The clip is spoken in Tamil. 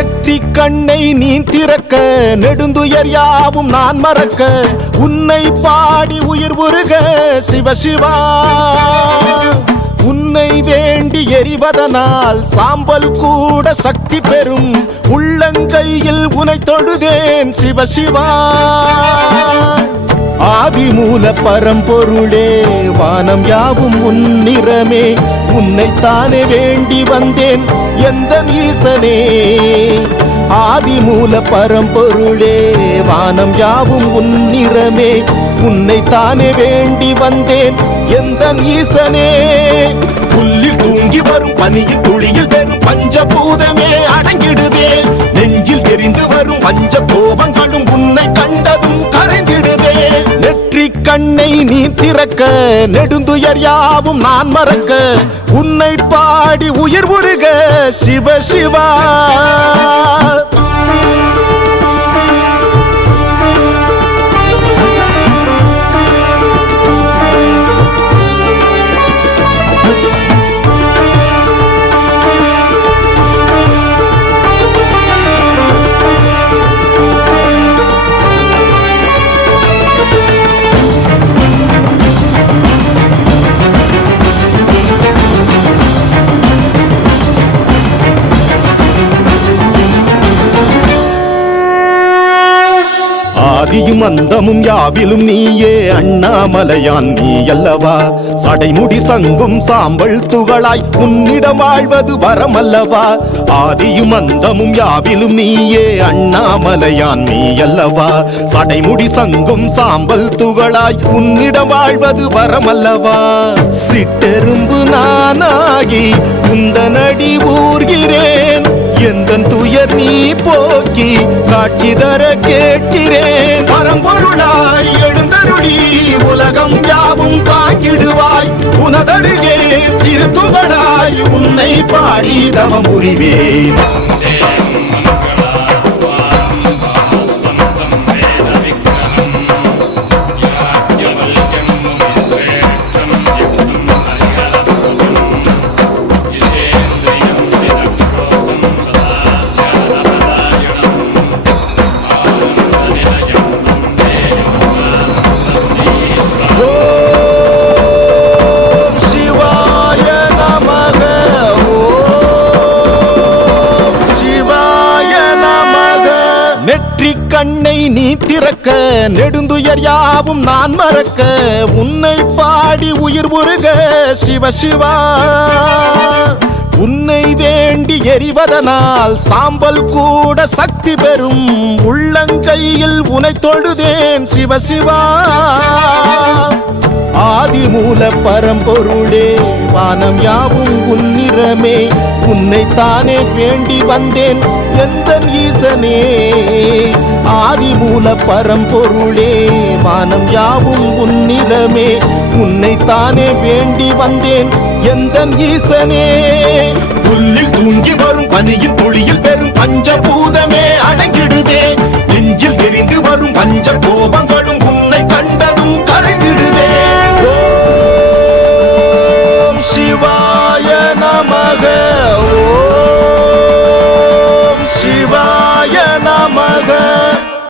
நெற்றி கண்ணை நீ திறக்க நெடுந்துயர் யாவும் நான் மறக்க உன்னை பாடி உயிர் உருக சிவசிவா உன்னை வேண்டி எரிவதனால் சாம்பல் கூட சக்தி பெறும் உள்ளங்கையில் உனை தொழுதேன் சிவசிவா ஆதிமூல பரம்பொருளே வானம் யாவும் உன்னிறமே உன்னைத்தானே வேண்டி வந்தேன் எந்த ஈசனே ஆதிமூல பரம்பொருளே வானம் யாவும் உன்னிறமே உன்னைத்தானே வேண்டி வந்தேன் எந்த ஈசனே புல்லில் தூங்கி வரும் பனியில் துளியில் வெறும் பஞ்சபூதமே அடங்கிடுதே நெஞ்சில் எரிந்து வரும் பஞ்ச கோபங்களும் உன்னை கண்டதும் கரைந்திடுதே நெற்றி கண்ணை நீ திறக்க நெடுந்துயர் யாவும் நான் மறக்க உன்னை பாடி உயிர் உருக சிவ சிவா ஆதியும் அந்தமும் யாவிலும் நீயே அண்ணாமலையான் நீ அல்லவா சடைமுடி சங்கும் சாம்பல் துகளாய் உன்னிடம் வாழ்வது வரமல்லவா ஆதியும் அந்தமும் யாவிலும் நீயே அண்ணாமலையான் நீ அல்லவா சடைமுடி சங்கும் சாம்பல் துகளாய் உன்னிடம் வாழ்வது வரமல்லவா சிட்டெரும்பு நானாகி உந்தனடி ஊர்கிறேன் எந்தன் துயர் நீ போக்கி காட்சி தர கேட்கிறேன் பரம்பொருளாய் எழுந்தருளி உலகம் யாவும் தாங்கிடுவாய் உனதருகே சிறு துகளாய் உன்னை பாடி தவம் புரிவேன் நெற்றி கண்ணை நீ திறக்க நெடுந்துயர் யாவும் நான் மறக்க உன்னை பாடி உயிர் உருக சிவ சிவா உன்னை வேண்டி எரிவதனால் சாம்பல் கூட சக்தி பெறும் உள்ளங்கையில் உனை தொழுதேன் சிவ சிவா ஆதிமூல பரம்பொருளே வானம் யாவும் உன்னிறமே உன்னைத்தானே வேண்டி வந்தேன் எந்த ஈசனே ஆதிமூல பரம்பொருளே வானம் யாவும் உன்னிறமே உன்னைத்தானே வேண்டி வந்தேன் எந்த ஈசனே புல்லில் தூங்கி வரும் பனியின் துளியில்